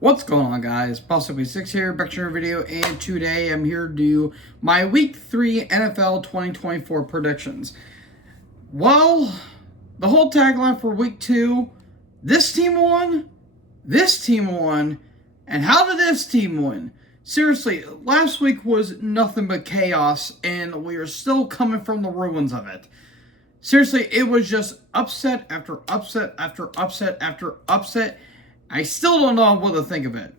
What's going on, guys? Boss6 here, back to your video, and today I'm here to do my Week 3 NFL 2024 predictions. Well, the whole tagline for Week 2, this team won, and how did this team win? Seriously, last week was nothing but chaos, and we are still coming from the ruins of it. Seriously, it was just upset after upset after upset after upset. I still don't know what to think of it.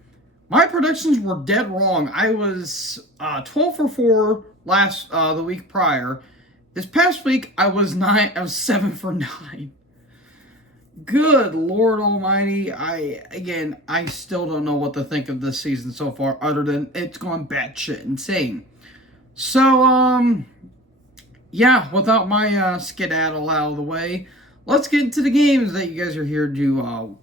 My predictions were dead wrong. I was 12 for 4 the week prior. This past week I was 7 for 9. Good Lord Almighty. I still don't know what to think of this season so far, other than it's gone batshit insane. So yeah, without my skedaddle out of the way, let's get into the games that you guys are here to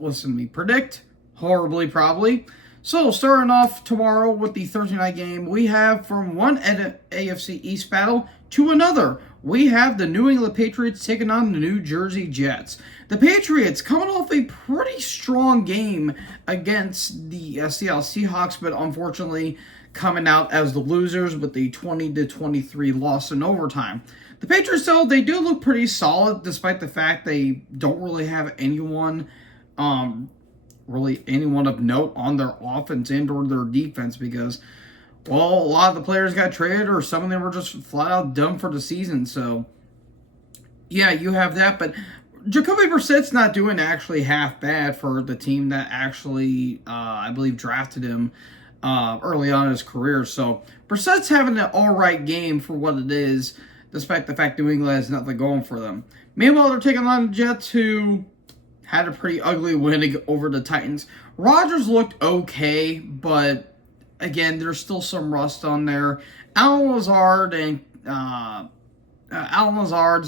listen to me predict. Horribly, probably. So, starting off tomorrow with the Thursday night game, we have from one AFC East battle to another. We have the New England Patriots taking on the New Jersey Jets. The Patriots coming off a pretty strong game against the Seattle Seahawks, but unfortunately coming out as the losers with the 20-23 loss in overtime. The Patriots, though, they do look pretty solid, despite the fact they don't really have anyone of note on their offense and or their defense because, well, a lot of the players got traded or some of them were just flat out done for the season. So, yeah, you have that. But Jacoby Brissett's not doing actually half bad for the team that actually, I believe, drafted him early on in his career. So, Brissett's having an all right game for what it is, despite the fact New England has nothing going for them. Meanwhile, they're taking on the Jets, who had a pretty ugly win over the Titans. Rodgers looked okay, but again, there's still some rust on there. Allen Lazard's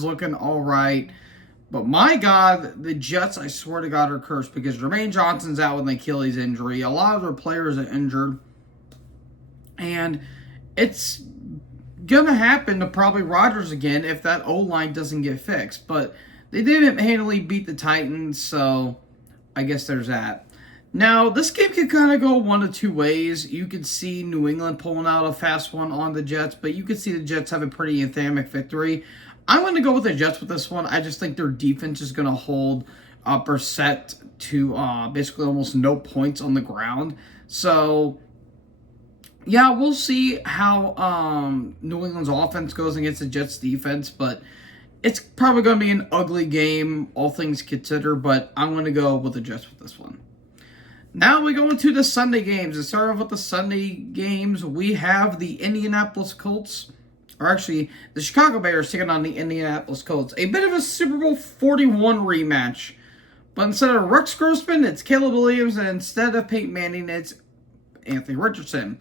looking all right. But my God, the Jets, I swear to God, are cursed because Jermaine Johnson's out with an Achilles injury. A lot of their players are injured. And it's going to happen to probably Rodgers again if that O-line doesn't get fixed. But they didn't handily beat the Titans, so I guess there's that. Now, this game could kind of go one of two ways. You could see New England pulling out a fast one on the Jets, but you could see the Jets have a pretty anthemic victory. I'm going to go with the Jets with this one. I just think their defense is going to hold Brissett to basically almost no points on the ground. So, yeah, we'll see how New England's offense goes against the Jets' defense, but it's probably going to be an ugly game, all things considered, but I'm going to go with the Jets with this one. Now we go into the Sunday games. To start off with the Sunday games, we have the Indianapolis Colts, or actually the Chicago Bears taking on the Indianapolis Colts. A bit of a Super Bowl 41 rematch, but instead of Rex Grossman, it's Caleb Williams, and instead of Peyton Manning, it's Anthony Richardson.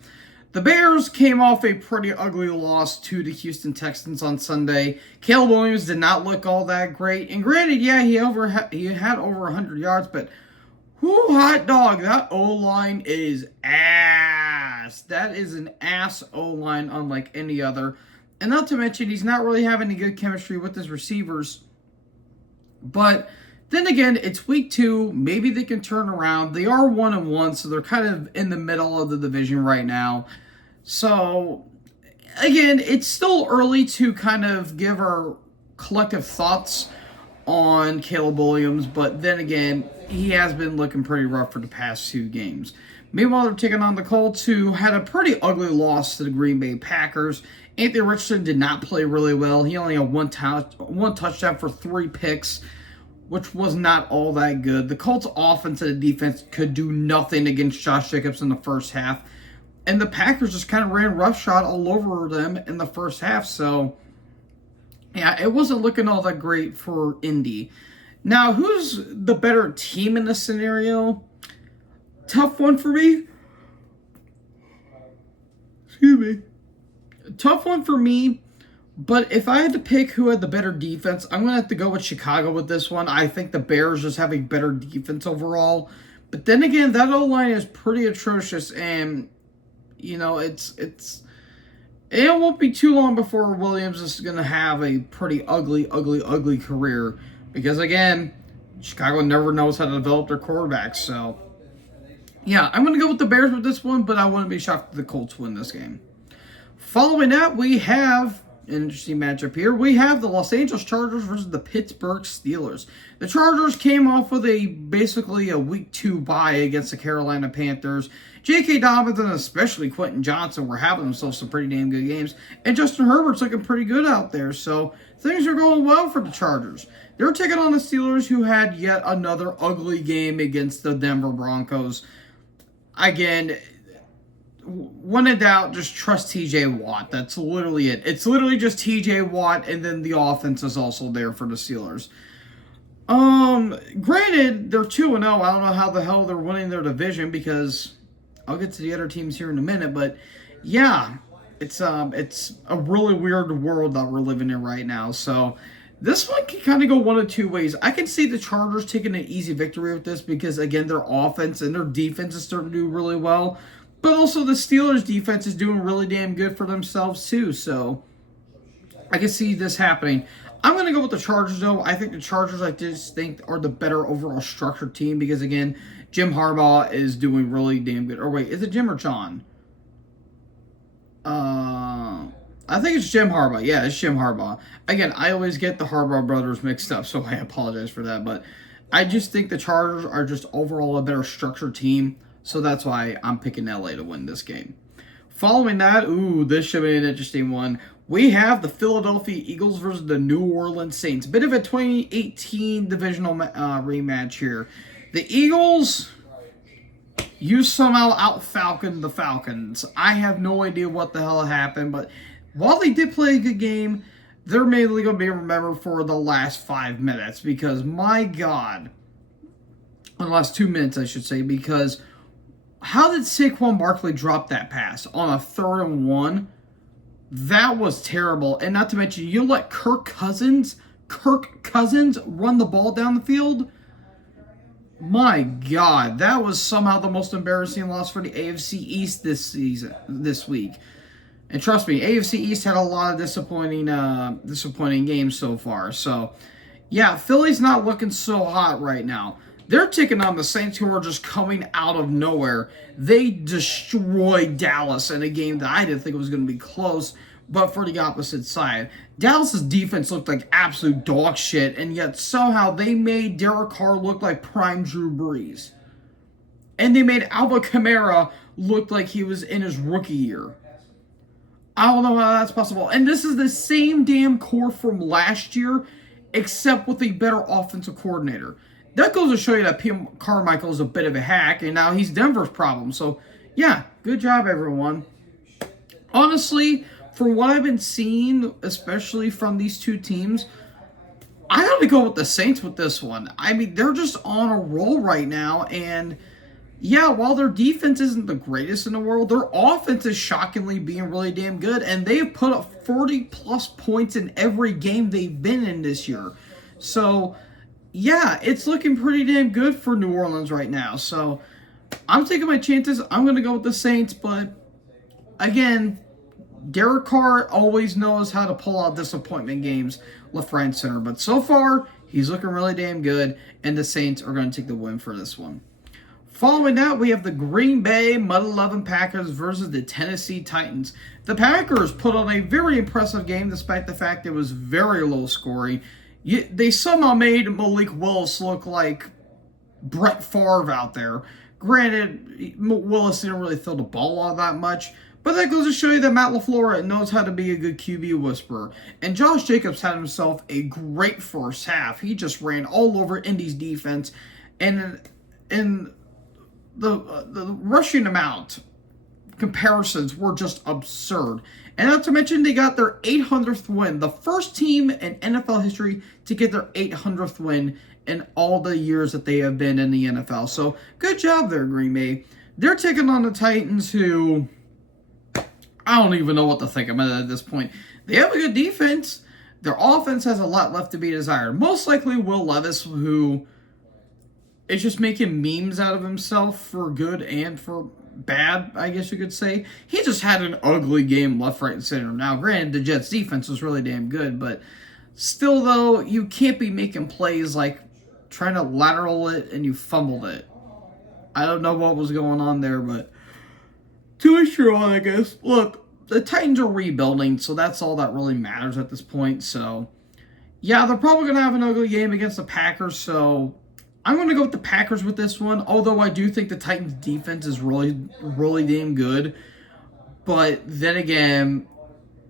The Bears came off a pretty ugly loss to the Houston Texans on Sunday. Caleb Williams did not look all that great. And granted, yeah, he had over 100 yards, but whoo, hot dog, that O-line is ass. That is an ass O-line unlike any other. And not to mention, he's not really having any good chemistry with his receivers. But then again, it's week 2. Maybe they can turn around. They are 1-1, so they're kind of in the middle of the division right now. So, again, it's still early to kind of give our collective thoughts on Caleb Williams, but then again, he has been looking pretty rough for the past 2 games. Meanwhile, they're taking on the Colts, who had a pretty ugly loss to the Green Bay Packers. Anthony Richardson did not play really well. He only had one touchdown for 3 picks, which was not all that good. The Colts' offense and the defense could do nothing against Josh Jacobs in the first half. And the Packers just kind of ran roughshod all over them in the first half. So, yeah, it wasn't looking all that great for Indy. Now, who's the better team in this scenario? Tough one for me. Excuse me. Tough one for me. But if I had to pick who had the better defense, I'm going to have to go with Chicago with this one. I think the Bears just have a better defense overall. But then again, that O-line is pretty atrocious, and you know, it won't be too long before Williams is going to have a pretty ugly career. Because, again, Chicago never knows how to develop their quarterbacks. So, Yeah, I'm going to go with the Bears with this one, but I wouldn't be shocked if the Colts win this game. Following that, we have an interesting matchup here. We have the Los Angeles Chargers versus the Pittsburgh Steelers. The Chargers came off with basically a week 2 bye against the Carolina Panthers. J.K. Dobbins and especially Quentin Johnson were having themselves some pretty damn good games. And Justin Herbert's looking pretty good out there. So things are going well for the Chargers. They're taking on the Steelers, who had yet another ugly game against the Denver Broncos. Again, when in doubt, just trust TJ Watt. That's literally it. It's literally just TJ Watt, and then the offense is also there for the Steelers. Granted, they're 2-0. I don't know how the hell they're winning their division, because I'll get to the other teams here in a minute, but yeah, it's a really weird world that we're living in right now. So this one can kind of go one of two ways. I can see the Chargers taking an easy victory with this because, again, their offense and their defense is starting to do really well. But also the Steelers' defense is doing really damn good for themselves, too. So I can see this happening. I'm going to go with the Chargers, though. I think the Chargers, I just think, are the better overall structured team because, again, Jim Harbaugh is doing really damn good. Or wait, is it Jim or John? I think it's Jim Harbaugh. Yeah, it's Jim Harbaugh. Again, I always get the Harbaugh brothers mixed up, so I apologize for that. But I just think the Chargers are just overall a better structured team, so that's why I'm picking LA to win this game. Following that, this should be an interesting one. We have the Philadelphia Eagles versus the New Orleans Saints. Bit of a 2018 divisional rematch here. The Eagles, you somehow out-Falconed the Falcons. I have no idea what the hell happened, but while they did play a good game, they're mainly going to be remembered for the last 5 minutes because, my God, the last 2 minutes, I should say, because how did Saquon Barkley drop that pass on a 3rd and 1? That was terrible. And not to mention, you let Kirk Cousins run the ball down the field? My God, that was somehow the most embarrassing loss for the AFC East this week. And trust me, AFC East had a lot of disappointing games so far. So, yeah, Philly's not looking so hot right now. They're taking on the Saints, who are just coming out of nowhere. They destroyed Dallas in a game that I didn't think was going to be close, but for the opposite side. Dallas's defense looked like absolute dog shit, and yet somehow they made Derek Carr look like prime Drew Brees. And they made Alvin Kamara look like he was in his rookie year. I don't know how that's possible. And this is the same damn core from last year, except with a better offensive coordinator. That goes to show you that Pete Carmichael is a bit of a hack, and now he's Denver's problem. So, yeah, good job, everyone. Honestly, from what I've been seeing, especially from these two teams, I got to go with the Saints with this one. I mean, they're just on a roll right now, and yeah, while their defense isn't the greatest in the world, their offense is shockingly being really damn good, and they've put up 40-plus points in every game they've been in this year. So, yeah, it's looking pretty damn good for New Orleans right now. So, I'm taking my chances. I'm going to go with the Saints, but again, Derek Carr always knows how to pull out disappointment games left, right, and center. But so far, he's looking really damn good, and the Saints are going to take the win for this one. Following that, we have the Green Bay Mud 11 Packers versus the Tennessee Titans. The Packers put on a very impressive game despite the fact it was very low scoring. They somehow made Malik Willis look like Brett Favre out there. Granted, Willis didn't really throw the ball all that much, but that goes to show you that Matt LaFleur knows how to be a good QB whisperer. And Josh Jacobs had himself a great first half. He just ran all over Indy's defense, and the rushing amount comparisons were just absurd. And not to mention, they got their 800th win. The first team in NFL history to get their 800th win in all the years that they have been in the NFL. So, good job there, Green Bay. They're taking on the Titans, who I don't even know what to think about at this point. They have a good defense. Their offense has a lot left to be desired. Most likely Will Levis, who is just making memes out of himself for good and for bad, I guess you could say. He just had an ugly game left, right, and center. Now, granted, the Jets' defense was really damn good, but still, though, you can't be making plays like trying to lateral it and you fumbled it. I don't know what was going on there, but to each your own, I guess. Look, the Titans are rebuilding, so that's all that really matters at this point. So, yeah, they're probably going to have an ugly game against the Packers, so I'm going to go with the Packers with this one, although I do think the Titans' defense is really, really damn good. But then again,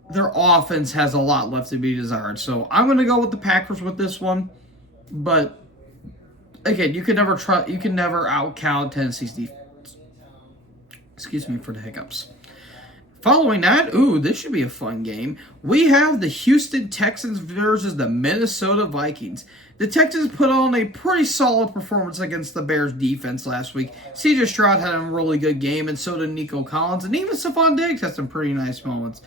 their offense has a lot left to be desired. So I'm going to go with the Packers with this one. But again, you can never outcount Tennessee's defense. Excuse me for the hiccups. Following that, this should be a fun game. We have the Houston Texans versus the Minnesota Vikings. The Texans put on a pretty solid performance against the Bears defense last week. C.J. Stroud had a really good game, and so did Nico Collins, and even Stephon Diggs had some pretty nice moments.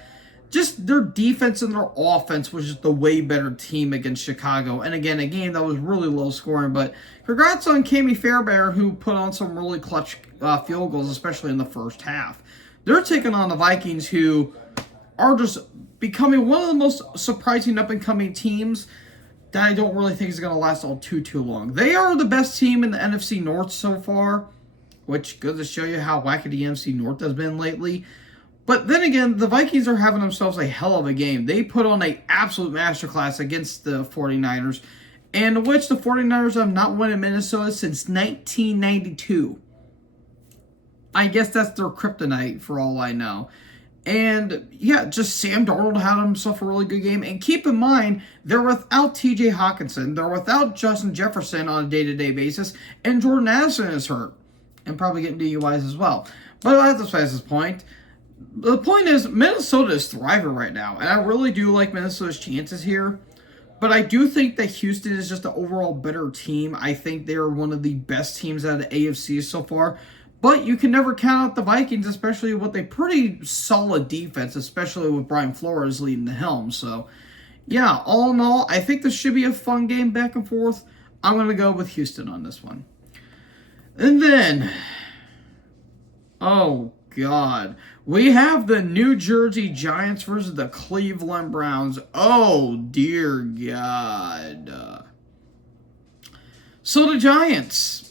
Just their defense and their offense was just the way better team against Chicago. And again, a game that was really low scoring, but congrats on Kami Fairbairn, who put on some really clutch field goals, especially in the first half. They're taking on the Vikings, who are just becoming one of the most surprising up-and-coming teams that I don't really think is going to last all too long. They are the best team in the NFC North so far, which goes to show you how wacky the NFC North has been lately. But then again, the Vikings are having themselves a hell of a game. They put on an absolute masterclass against the 49ers, and which the 49ers have not won in Minnesota since 1992. I guess that's their kryptonite for all I know. And yeah, just Sam Darnold had himself a really good game. And keep in mind, they're without TJ Hawkinson. They're without Justin Jefferson on a day-to-day basis. And Jordan Addison is hurt. And probably getting DUIs as well. But that's besides the point. The point is, Minnesota is thriving right now. And I really do like Minnesota's chances here. But I do think that Houston is just an overall better team. I think they are one of the best teams out of the AFC so far. But you can never count out the Vikings, especially with a pretty solid defense, especially with Brian Flores leading the helm. So, yeah, all in all, I think this should be a fun game back and forth. I'm going to go with Houston on this one. And then, oh, God. We have the New Jersey Giants versus the Cleveland Browns. Oh, dear God. So the Giants.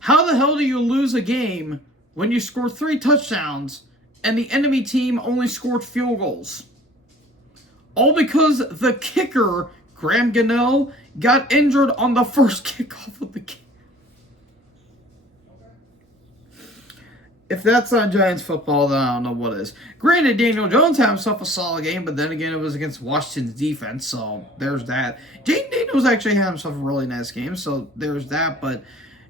How the hell do you lose a game when you score 3 touchdowns and the enemy team only scored field goals? All because the kicker, Graham Gano, got injured on the first kickoff of the game. If that's not Giants football, then I don't know what is. Granted, Daniel Jones had himself a solid game, but then again, it was against Washington's defense, so there's that. Jayden Daniels actually had himself a really nice game, so there's that, but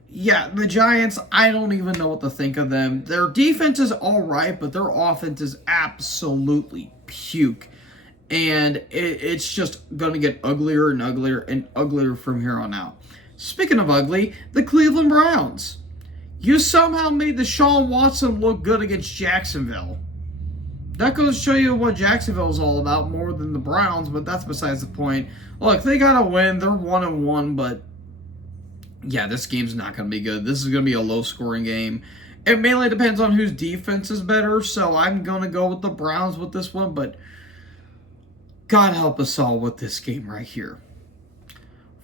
yeah, the Giants, I don't even know what to think of them. Their defense is all right, but their offense is absolutely puke. And it's just going to get uglier and uglier and uglier from here on out. Speaking of ugly, the Cleveland Browns. You somehow made Deshaun Watson look good against Jacksonville. That goes to show you what Jacksonville is all about more than the Browns, but that's besides the point. Look, they got to win. They're 1-1, but yeah, this game's not going to be good. This is going to be a low-scoring game. It mainly depends on whose defense is better, so I'm going to go with the Browns with this one, but God help us all with this game right here.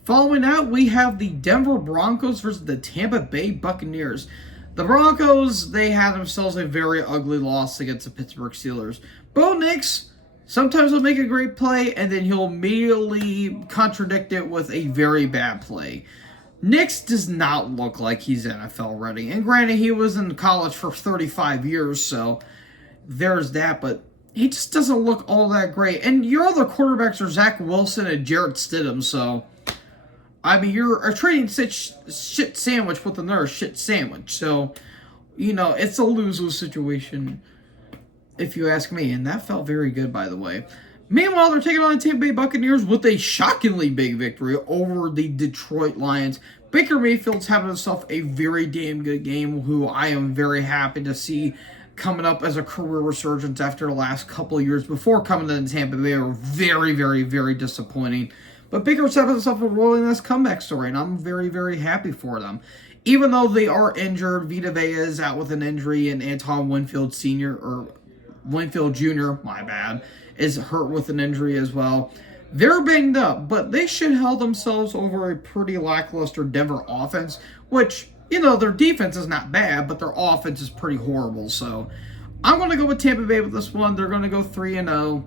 Following that, we have the Denver Broncos versus the Tampa Bay Buccaneers. The Broncos, they had themselves a very ugly loss against the Pittsburgh Steelers. Bo Nix, sometimes he'll make a great play, and then he'll immediately contradict it with a very bad play. Nix does not look like he's NFL ready. And granted, he was in college for 35 years, so there's that. But he just doesn't look all that great. And your other quarterbacks are Zach Wilson and Jarrett Stidham, so I mean, you're a trading shit sandwich with another shit sandwich. So, you know, it's a lose-lose situation, if you ask me. And that felt very good, by the way. Meanwhile, they're taking on the Tampa Bay Buccaneers with a shockingly big victory over the Detroit Lions. Baker Mayfield's having himself a very damn good game, who I am very happy to see coming up as a career resurgence after the last couple of years before coming to Tampa Bay were very, very, very disappointing. But Baker's having himself a really nice comeback story, and I'm very, very happy for them. Even though they are injured, Vita Vea is out with an injury, and Antoine Winfield Jr., my bad, is hurt with an injury as well. They're banged up, but they should hold themselves over a pretty lackluster Denver offense, which, their defense is not bad, but their offense is pretty horrible. So I'm going to go with Tampa Bay with this one. They're going to go 3-0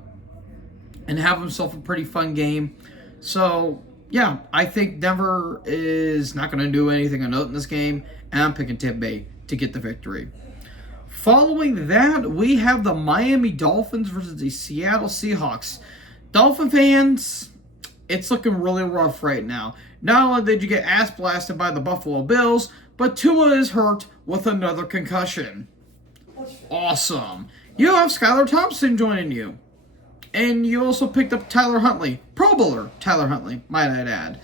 and have themselves a pretty fun game. So, yeah, I think Denver is not going to do anything of note in this game, and I'm picking Tampa Bay to get the victory. Following that, we have the Miami Dolphins versus the Seattle Seahawks. Dolphin fans, it's looking really rough right now. Not only did you get ass blasted by the Buffalo Bills, but Tua is hurt with another concussion. Awesome. You have Skylar Thompson joining you. And you also picked up Tyler Huntley. Pro Bowler Tyler Huntley, might I add.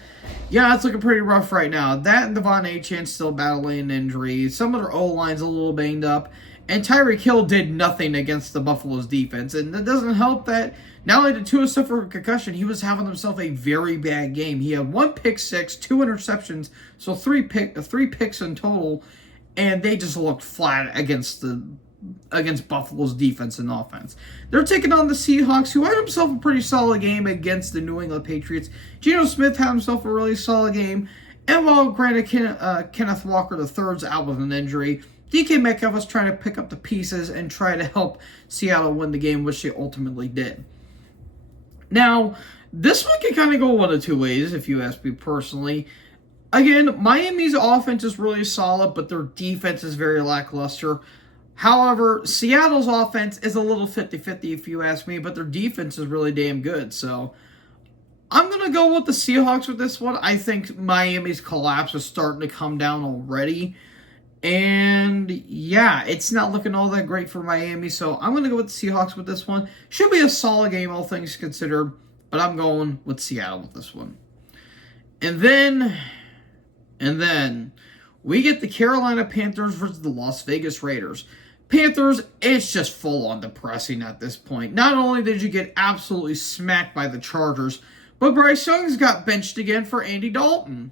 Yeah, it's looking pretty rough right now. That and Devon Achane still battling an injury. Some of their O-line's a little banged up. And Tyreek Hill did nothing against the Buffalo's defense. And it doesn't help that not only did Tua suffer a concussion, he was having himself a very bad game. He had 1 pick six, 2 interceptions, so three picks in total. And they just looked flat against Buffalo's defense and offense. They're taking on the Seahawks, who had himself a pretty solid game against the New England Patriots. Geno Smith had himself a really solid game. And while granted Kenneth Walker III's out with an injury, DK Metcalf was trying to pick up the pieces and try to help Seattle win the game, which they ultimately did. Now, this one can kind of go one of two ways, if you ask me personally. Again, Miami's offense is really solid, but their defense is very lackluster. However, Seattle's offense is a little 50-50 if you ask me, but their defense is really damn good. So I'm going to go with the Seahawks with this one. I think Miami's collapse is starting to come down already. And yeah, it's not looking all that great for Miami. So I'm going to go with the Seahawks with this one. Should be a solid game, all things considered. But I'm going with Seattle with this one. And then we get the Carolina Panthers versus the Las Vegas Raiders. Panthers, it's just full-on depressing at this point. Not only did you get absolutely smacked by the Chargers, but Bryce Young's got benched again for Andy Dalton.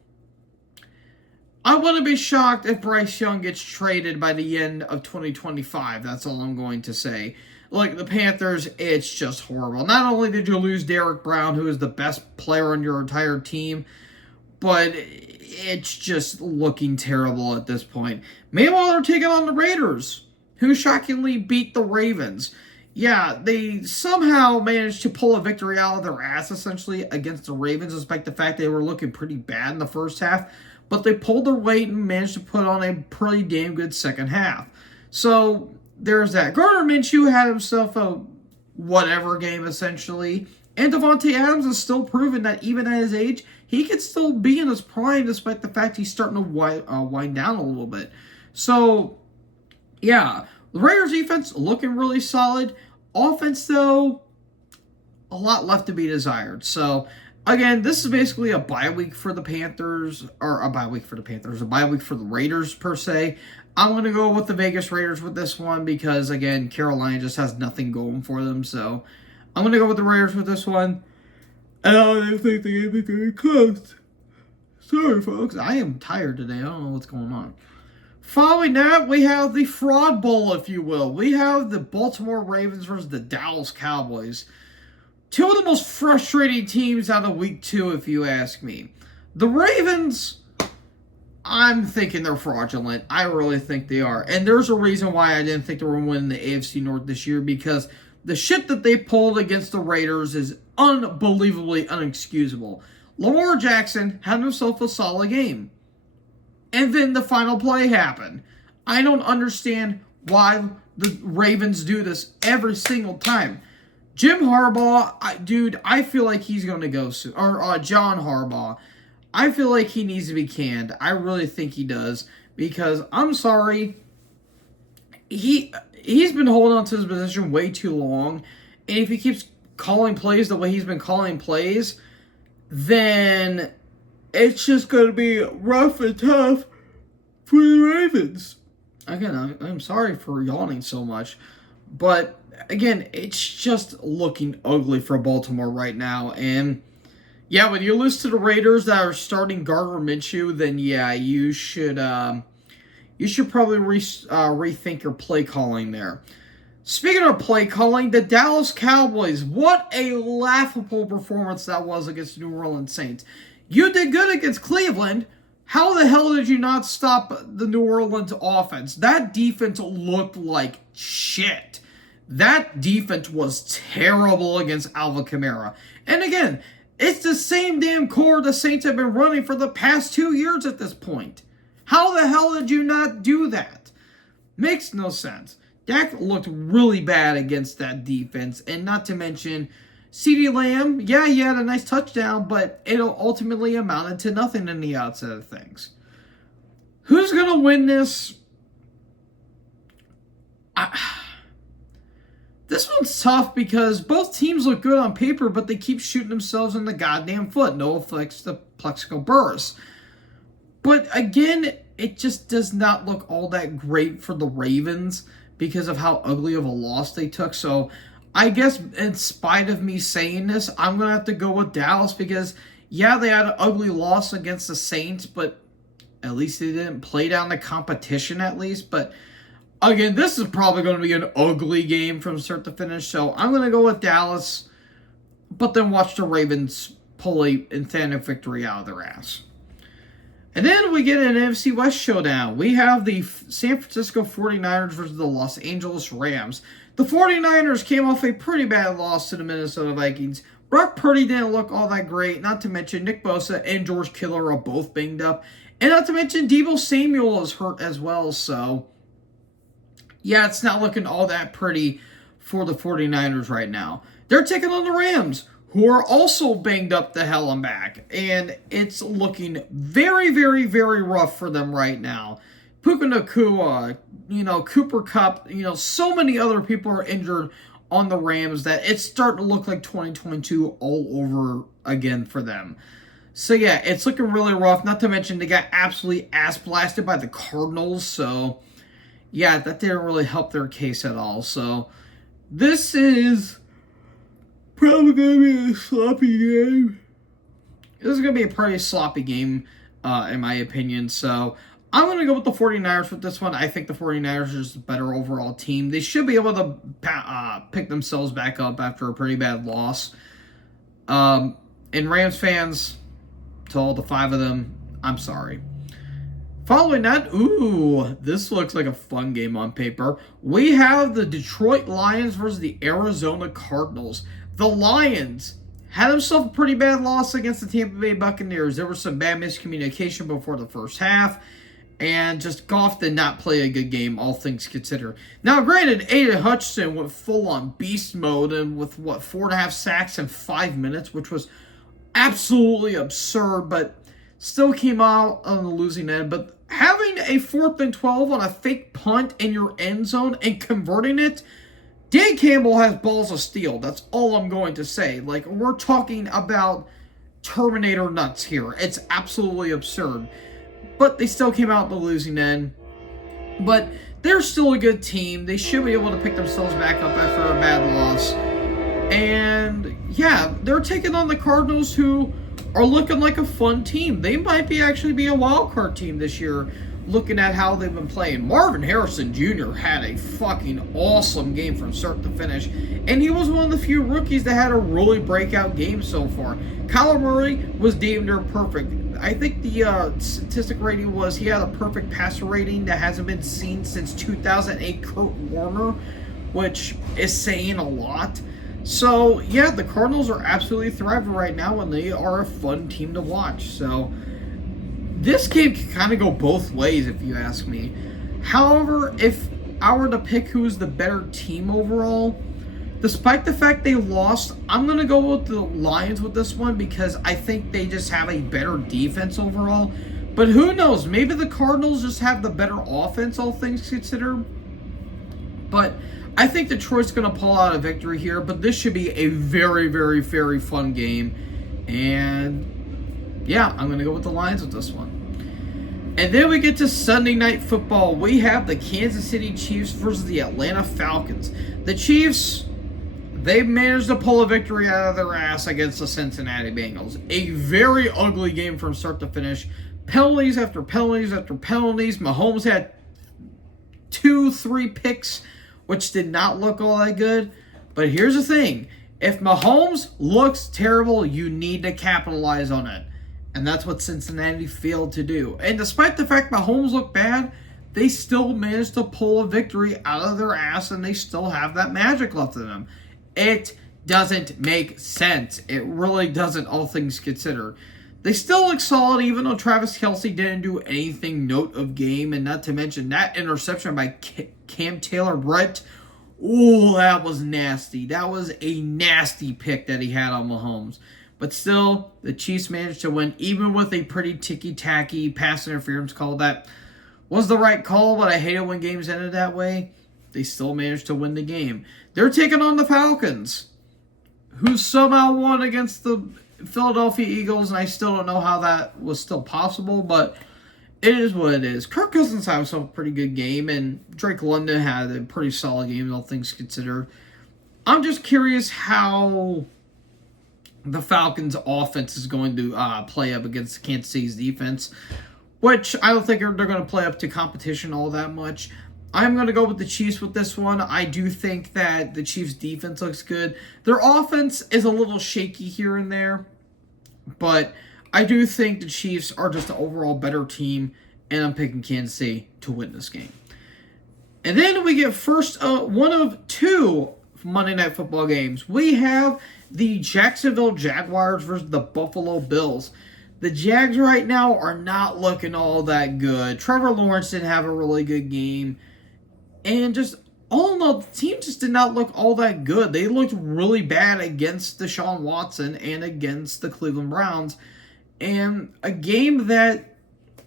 I wouldn't be shocked if Bryce Young gets traded by the end of 2025. That's all I'm going to say. Like, the Panthers, it's just horrible. Not only did you lose Derrick Brown, who is the best player on your entire team, but it's just looking terrible at this point. Meanwhile, they're taking on the Raiders, who shockingly beat the Ravens. Yeah, they somehow managed to pull a victory out of their ass, essentially, against the Ravens, despite the fact they were looking pretty bad in the first half. But they pulled their weight and managed to put on a pretty damn good second half. So, there's that. Gardner Minshew had himself a whatever game, essentially. And Davante Adams has still proven that even at his age, he could still be in his prime, despite the fact he's starting to wind down a little bit. So, yeah. The Raiders' defense looking really solid. Offense, though, a lot left to be desired. So, again, this is basically a bye week for the Panthers, or a bye week for the Raiders, per se. I'm going to go with the Vegas Raiders with this one because, again, Carolina just has nothing going for them. So, I'm going to go with the Raiders with this one. And I don't think the game is going to be close. Sorry, folks. I am tired today. I don't know what's going on. Following that, we have the Fraud Bowl, if you will. We have the Baltimore Ravens versus the Dallas Cowboys. Two of the most frustrating teams out of Week 2, if you ask me. The Ravens, I'm thinking they're fraudulent. I really think they are. And there's a reason why I didn't think they were winning the AFC North this year, because the shit that they pulled against the Raiders is unbelievably unexcusable. Lamar Jackson had himself a solid game. And then the final play happened. I don't understand why the Ravens do this every single time. Jim Harbaugh, I feel like he's going to go soon. Or John Harbaugh. I feel like he needs to be canned. I really think he does. Because, I'm sorry, he's been holding on to his position way too long. And if he keeps calling plays the way he's been calling plays, then it's just going to be rough and tough for the Ravens. Again, I'm sorry for yawning so much. But, again, it's just looking ugly for Baltimore right now. And, yeah, when you lose to the Raiders that are starting Gardner Minshew, then, yeah, you should probably rethink your play calling there. Speaking of play calling, the Dallas Cowboys, what a laughable performance that was against the New Orleans Saints. You did good against Cleveland. How the hell did you not stop the New Orleans offense? That defense looked like shit. That defense was terrible against Alvin Kamara. And again, it's the same damn core the Saints have been running for the past 2 years at this point. How the hell did you not do that? Makes no sense. Dak looked really bad against that defense. And not to mention, CeeDee Lamb, yeah, he had a nice touchdown, but it ultimately amounted to nothing in the outside of things. Who's going to win this? This one's tough because both teams look good on paper, but they keep shooting themselves in the goddamn foot. No offense to Plexico Burress. But again, it just does not look all that great for the Ravens because of how ugly of a loss they took. So I guess in spite of me saying this, I'm going to have to go with Dallas because, yeah, they had an ugly loss against the Saints, but at least they didn't play down the competition at least. But again, this is probably going to be an ugly game from start to finish, so I'm going to go with Dallas, but then watch the Ravens pull a emphatic victory out of their ass. And then we get an NFC West showdown. We have the San Francisco 49ers versus the Los Angeles Rams. The 49ers came off a pretty bad loss to the Minnesota Vikings. Brock Purdy didn't look all that great, not to mention Nick Bosa and George Kittle are both banged up. And not to mention Deebo Samuel is hurt as well, so yeah, it's not looking all that pretty for the 49ers right now. They're taking on the Rams, who are also banged up the hell and back. And it's looking very, very, very rough for them right now. Puka Nacua, Cooper Kupp, so many other people are injured on the Rams that it's starting to look like 2022 all over again for them. So yeah, it's looking really rough. Not to mention they got absolutely ass blasted by the Cardinals. So yeah, that didn't really help their case at all. So this is probably going to be a sloppy game. This is going to be a pretty sloppy game, in my opinion. So I'm going to go with the 49ers with this one. I think the 49ers are just a better overall team. They should be able to pick themselves back up after a pretty bad loss. And Rams fans, to all the 5 of them, I'm sorry. Following that, this looks like a fun game on paper. We have the Detroit Lions versus the Arizona Cardinals. The Lions had themselves a pretty bad loss against the Tampa Bay Buccaneers. There was some bad miscommunication before the first half, and just Goff did not play a good game, all things considered. Now, granted, Aiden Hutchinson went full-on beast mode and with, 4.5 sacks in 5 minutes, which was absolutely absurd, but still came out on the losing end. But having a 4th and 12 on a fake punt in your end zone and converting it, Dan Campbell has balls of steel. That's all I'm going to say. Like, we're talking about Terminator nuts here. It's absolutely absurd. But they still came out on the losing end. But they're still a good team. They should be able to pick themselves back up after a bad loss. And, yeah, they're taking on the Cardinals, who are looking like a fun team. They might actually be a wild card team this year, looking at how they've been playing. Marvin Harrison Jr. had a fucking awesome game from start to finish, and he was one of the few rookies that had a really breakout game so far. Kyler Murray was damn near perfect. I think the statistic rating was he had a perfect passer rating that hasn't been seen since 2008 Kurt Warner, which is saying a lot. So, yeah, the Cardinals are absolutely thriving right now, and they are a fun team to watch. So, this game can kind of go both ways, if you ask me. However, if I were to pick who's the better team overall, despite the fact they lost, I'm going to go with the Lions with this one because I think they just have a better defense overall. But who knows? Maybe the Cardinals just have the better offense, all things considered. But I think Detroit's going to pull out a victory here, but this should be a very, very, very fun game. And yeah, I'm going to go with the Lions with this one. And then we get to Sunday Night Football. We have the Kansas City Chiefs versus the Atlanta Falcons. The Chiefs, they managed to pull a victory out of their ass against the Cincinnati Bengals. A very ugly game from start to finish. Penalties after penalties after penalties. Mahomes had 2-3 picks, which did not look all that good. But here's the thing. If Mahomes looks terrible, you need to capitalize on it. And that's what Cincinnati failed to do. And despite the fact Mahomes looked bad, they still managed to pull a victory out of their ass, and they still have that magic left in them. It doesn't make sense. It really doesn't, all things considered. They still look solid, even though Travis Kelce didn't do anything note of game, and not to mention that interception by Cam Taylor-Britt. Oh, that was nasty. That was a nasty pick that he had on Mahomes. But still, the Chiefs managed to win, even with a pretty ticky-tacky pass interference call. That was the right call, but I hate it when games ended that way. They still managed to win the game. They're taking on the Falcons, who somehow won against the Philadelphia Eagles, and I still don't know how that was still possible, but it is what it is. Kirk Cousins had himself a pretty good game, and Drake London had a pretty solid game, all things considered. I'm just curious how the Falcons' offense is going to play up against Kansas City's defense, which I don't think they're going to play up to competition all that much. I'm going to go with the Chiefs with this one. I do think that the Chiefs' defense looks good. Their offense is a little shaky here and there, but I do think the Chiefs are just an overall better team, and I'm picking Kansas City to win this game. And then we get first one of two Monday Night Football games. We have the Jacksonville Jaguars versus the Buffalo Bills. The Jags right now are not looking all that good. Trevor Lawrence didn't have a really good game. And just all in all, the team just did not look all that good. They looked really bad against Deshaun Watson and against the Cleveland Browns. And a game that,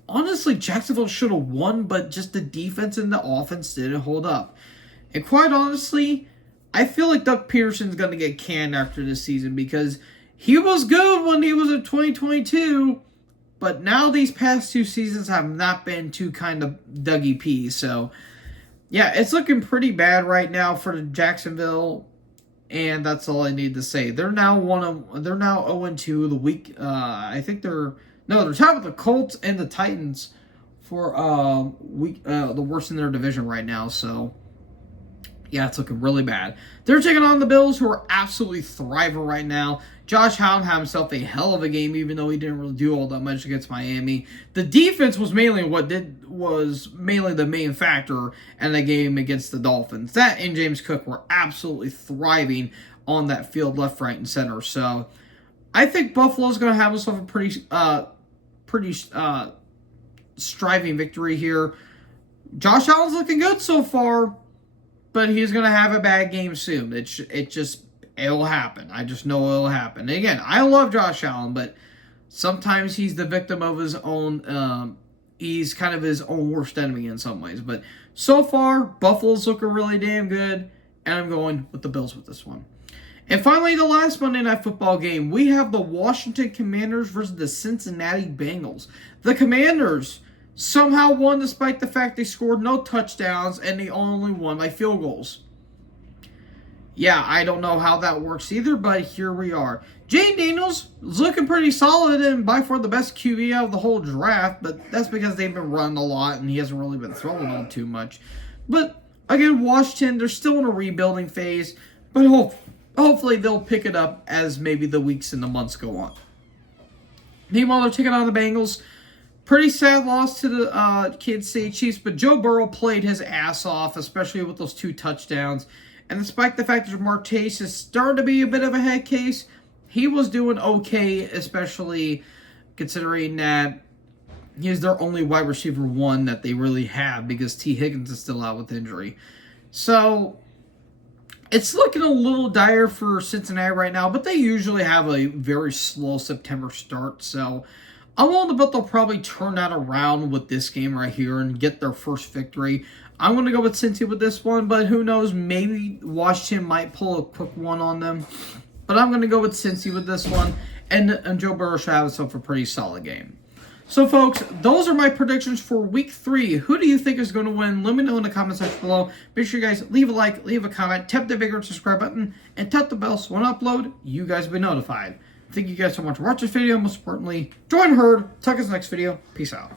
honestly, Jacksonville should have won, but just the defense and the offense didn't hold up. And quite honestly, I feel like Doug Peterson's going to get canned after this season because he was good when he was in 2022, but now these past two seasons have not been too kind of Dougie P. So, yeah, it's looking pretty bad right now for Jacksonville, and that's all I need to say. They're now 0-2. The week, I think they're tied with the Colts and the Titans for the worst in their division right now. So, yeah, it's looking really bad. They're taking on the Bills, who are absolutely thriving right now. Josh Allen had himself a hell of a game, even though he didn't really do all that much against Miami. The defense was mainly the main factor in the game against the Dolphins. That and James Cook were absolutely thriving on that field, left, right, and center. So I think Buffalo's going to have himself a pretty striving victory here. Josh Allen's looking good so far, but he's going to have a bad game soon. It'll happen. I just know it'll happen. And again, I love Josh Allen, but sometimes he's the victim of his own. He's kind of his own worst enemy in some ways. But so far, Buffalo's looking really damn good, and I'm going with the Bills with this one. And finally, the last Monday Night Football game, we have the Washington Commanders versus the Cincinnati Bengals. The Commanders somehow won despite the fact they scored no touchdowns and they only won by field goals. Yeah, I don't know how that works either, but here we are. Jayden Daniels is looking pretty solid and by far the best QB out of the whole draft, but that's because they've been running a lot and he hasn't really been throwing all too much. But again, Washington, they're still in a rebuilding phase, but hopefully they'll pick it up as maybe the weeks and the months go on. Meanwhile, they're taking on the Bengals. Pretty sad loss to the Kansas City Chiefs, but Joe Burrow played his ass off, especially with those 2 touchdowns. And despite the fact that Jamar Chase is starting to be a bit of a head case, he was doing okay, especially considering that he's their only wide receiver 1 that they really have because T. Higgins is still out with injury. So it's looking a little dire for Cincinnati right now, but they usually have a very slow September start. So I'm willing to bet they'll probably turn that around with this game right here and get their first victory. I'm going to go with Cincy with this one, but who knows, maybe Washington might pull a quick one on them. But I'm going to go with Cincy with this one, and Joe Burrow should have himself a pretty solid game. So, folks, those are my predictions for Week 3. Who do you think is going to win? Let me know in the comment section below. Make sure you guys leave a like, leave a comment, tap the bigger subscribe button, and tap the bell so when I upload, you guys will be notified. Thank you guys so much for watching this video. Most importantly, join Herd. Talk us next video. Peace out.